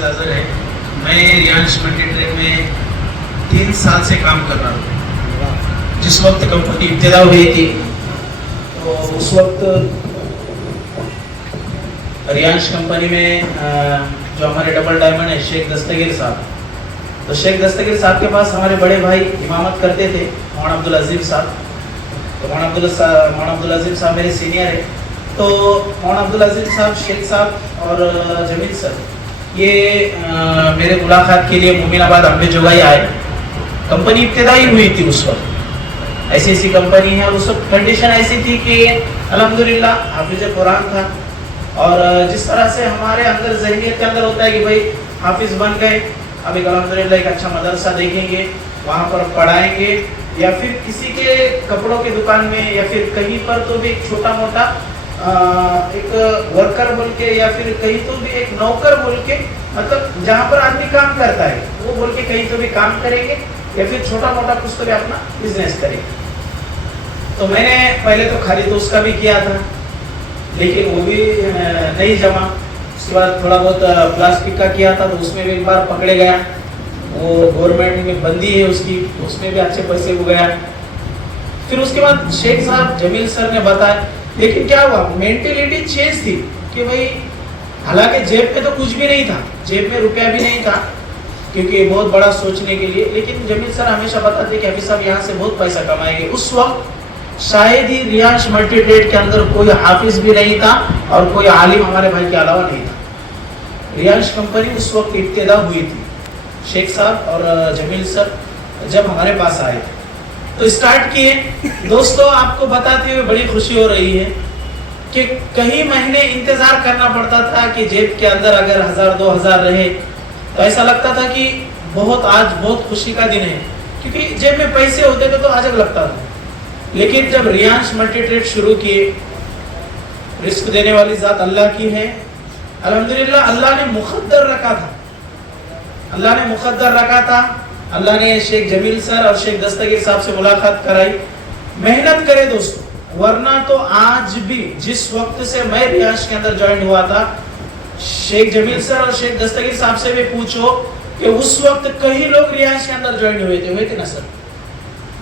हाफिज अजहर है। मैं रियांश मल्टीट्रेड में 3 साल से काम कर रहा हूँ। जिस वक्त कंपनी इब्तिदा हुई थी तो उस वक्त रियांश कंपनी में जो हमारे डबल डायमंड है शेख दस्तगीर साहब, तो शेख दस्तगीर साहब के पास हमारे बड़े भाई इमामत करते थे, मोहन अब्दुल अजीम साहब। तो मोहन अब्दुल अजीम साहब मेरे सीनियर है। तो मोहन अब्दुल अजीम साहब, शेख साहब और जमील सर ये मेरे मुलाकात के लिए मोमिनाबाद अम्बे जोगाई आए। कंपनी इब्तिदाई हुई थी उस वक्त, ऐसी कंपनी है। उस वक्त कंडीशन ऐसी थी कि अल्हम्दुलिल्लाह हाफिज कुरान था, और जिस तरह से हमारे अंदर ज़हनियत के अंदर होता है कि भाई हाफिज बन गए, अब एक अल्हम्दुलिल्लाह एक अच्छा मदरसा देखेंगे, वहाँ पर पढ़ाएंगे, या फिर किसी के कपड़ों की दुकान में या फिर कहीं पर तो भी एक छोटा मोटा एक वर्कर बोल के, या फिर कहीं तो भी एक नौकर बोल के, मतलब जहाँ पर आदमी काम करता है वो बोल के कहीं तो भी काम करेंगे, या फिर छोटा मोटा कुछ तो भी अपना बिजनेस करेंगे। तो मैंने पहले तो खरीद उसका भी किया था, लेकिन वो भी नहीं जमा। उसके बाद थोड़ा बहुत प्लास्टिक का किया था, तो उसमें भी एक बार पकड़े गया। वो गवर्नमेंट में बंदी है उसकी, उसमें भी अच्छे पैसे हो गया। फिर उसके बाद शेख साहब जमील सर ने बताया, लेकिन क्या हुआ, मेंटेलिटी चेंज थी कि भाई हालांकि जेब में तो कुछ भी नहीं था, जेब में रुपया भी नहीं था, क्योंकि बहुत बड़ा सोचने के लिए, लेकिन जमील सर हमेशा बताते कि हाफिज साहब यहाँ से बहुत पैसा कमाएंगे। उस वक्त शायद ही रियांश मल्टीट्रेड के अंदर कोई हाफिज भी नहीं था और कोई आलिम हमारे भाई के अलावा नहीं था। रियांश कंपनी उस वक्त इब्तिदा हुई थी। शेख साहब और जमील सर जब हमारे पास आए थे तो स्टार्ट किए। दोस्तों आपको बताते हुए बड़ी खुशी हो रही है कि कई महीने इंतजार करना पड़ता था कि जेब के अंदर अगर 1000-2000 रहे तो ऐसा लगता था कि आज बहुत खुशी का दिन है, क्योंकि जेब में पैसे होते थे तो अजब लगता था। लेकिन जब रियांश मल्टीट्रेड शुरू किए, रिस्क देने वाली जात अल्लाह की है। अल्हम्दुलिल्लाह अल्लाह ने मुक़द्दर रखा था, अल्लाह ने मुक़द्दर रखा था। अल्लाह ने शेख जमील सर और शेख दस्तगीर साहब से मुलाकात कराई। मेहनत करे दोस्तों, वरना तो आज भी जिस वक्त से मैं रियांश के अंदर ज्वाइन हुआ था, शेख जमील सर और शेख दस्तगीर साहब से भी पूछो कि उस वक्त कई लोग रियांश के अंदर ज्वाइन हुए थे ना सर,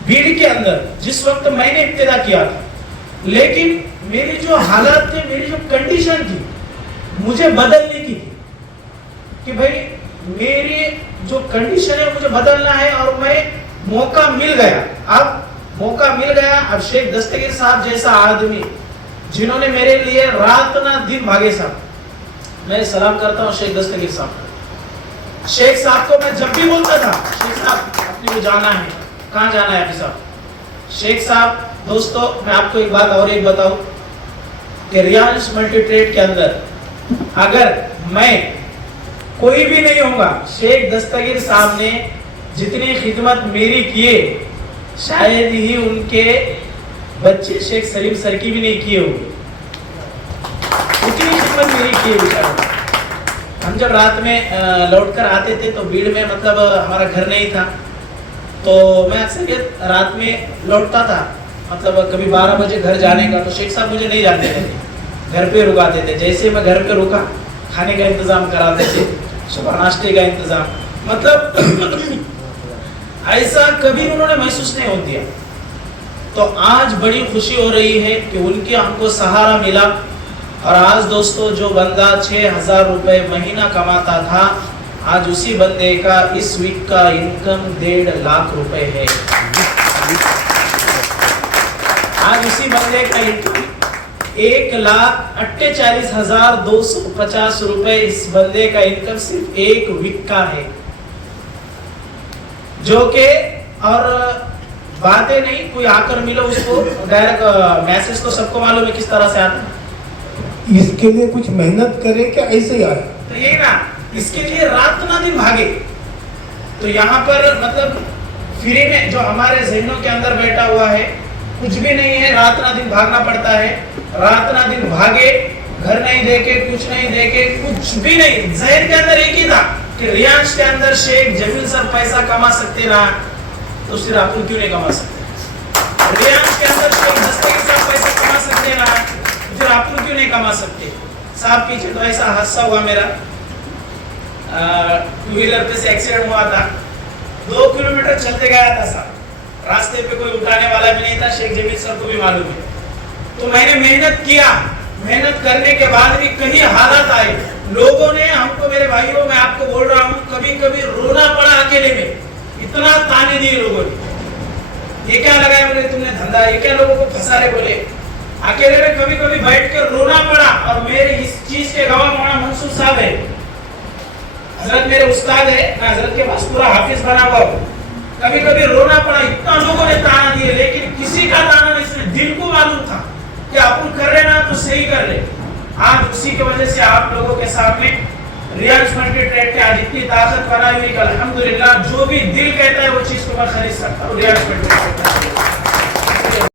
भीड़ के अंदर, जिस वक्त मैंने इब्तिदा किया था। लेकिन मेरी जो हालत थी, मेरी जो कंडीशन थी, मुझे बदलने की थी कि भाई मेरी जो कंडीशन है मुझे बदलना है, और मैं मौका मिल गया। अब मौका मिल गया। अब शेख दस्तगीर साहब जैसा आदमी जिन्होंने मेरे लिए रात ना दिन भागे साहब, मैं सलाम करता हूँ शेख दस्तगीर साहब। शेख साहब को मैं जब भी बोलता था, शेख साहब अपने को जाना है, कहाँ जाना है हाफिज साहब? शेख साहब, दोस्तों मैं आपको एक बात और एक बताऊं कि रियांश मल्टीट्रेड के अंदर अगर मैं कोई भी नहीं होगा, शेख दस्तगीर साहब ने जितनी खिदमत मेरी किए शायद ही उनके बच्चे शेख सलीम सर की भी नहीं किए होंगे, उतनी खिदमत मेरी की है बेचारे। हम जब रात में लौट कर आते थे तो भीड़ में, मतलब हमारा घर नहीं था, तो मैं अक्सर रात में लौटता था, मतलब कभी 12 बजे घर जाने का, तो शेख साहब मुझे नहीं जाने देते, घर पे रुकाते थे। जैसे मैं घर पे रुका, खाने का इंतजाम कराते थे, सुबह नाश्ते का इंतजाम, मतलब ऐसा कभी उन्होंने महसूस नहीं होने दिया। तो आज बड़ी खुशी हो रही है कि उनके हमको सहारा मिला। और आज दोस्तों जो बंदा 6000 रुपए महीना कमाता था, आज उसी बंदे का इस वीक का इनकम 1.5 लाख रुपए है। आज उसी बंदे का इनकम 1,48,250 रुपए, इस बंदे का इनकम सिर्फ एक वीक का है। जो के और बातें नहीं, कोई आकर मिलो उसको डायरेक्ट मैसेज तो सबको मालूम है किस तरह से आता है। इसके लिए कुछ मेहनत करे क्या ऐसे ही आए? तो ये ना, इसके लिए रात ना दिन भागे। तो यहाँ पर मतलब फ्री में जो हमारे जहनों के अंदर बैठा हुआ है, कुछ भी नहीं है, रात ना दिन भागना पड़ता है। रात ना दिन भागे, घर नहीं देखे, कुछ नहीं देखे, कुछ भी नहीं। जहन के अंदर एक ही था कि रियांश के अंदर शेख जमील सर पैसा कमा सकते ना, तो फिर अपन क्यों नहीं कमा सकते? रियांश के अंदर शेख दस्तगीर साहब पैसा कमा सकते ना, तो फिर अपन क्यों नहीं कमा सकते? साहब पीछे तो ऐसा हादसा हुआ मेरा टू व्हीलर पे से एक्सीडेंट हुआ था, 2 किलोमीटर चलते गया था साहब, रास्ते पे कोई उठाने वाला भी नहीं था, शेख जमील सर को भी मालूम है। तो मैंने मेहनत किया, मेहनत करने के बाद भी कहीं हालात आए, लोगों ने हमको, मेरे भाइयों मैं आपको बोल रहा हूँ, कभी कभी रोना पड़ा अकेले में, इतना ताने दिए लोगों ने, ये क्या लगाया बोले तुमने धंधा, ये क्या लोगों को फंसा रहे बोले, अकेले में कभी कभी बैठ कर रोना पड़ा। और मेरे इस चीज के गवाह मौलाना मंसूर साहब है, हजरत मेरे उस्ताद है, मैं हजरत के पास पूरा हाफिज बना हुआ हूँ, कभी कभी रोना पड़ा, इतना लोगों ने ताना दिए, लेकिन किसी का ताना नहीं सुने, दिल को मालूम था कि अपन कर रहे ना तो सही कर रहे। आज उसी की वजह से आप लोगों के सामने रिलायंस मल्टी ट्रेड के आज इतनी ताकत बनाई हुई, अल्हम्दुलिल्लाह जो भी दिल कहता है वो चीज को मैं खरीद सकता हूँ रिलायंस मल्टी ट्रेड।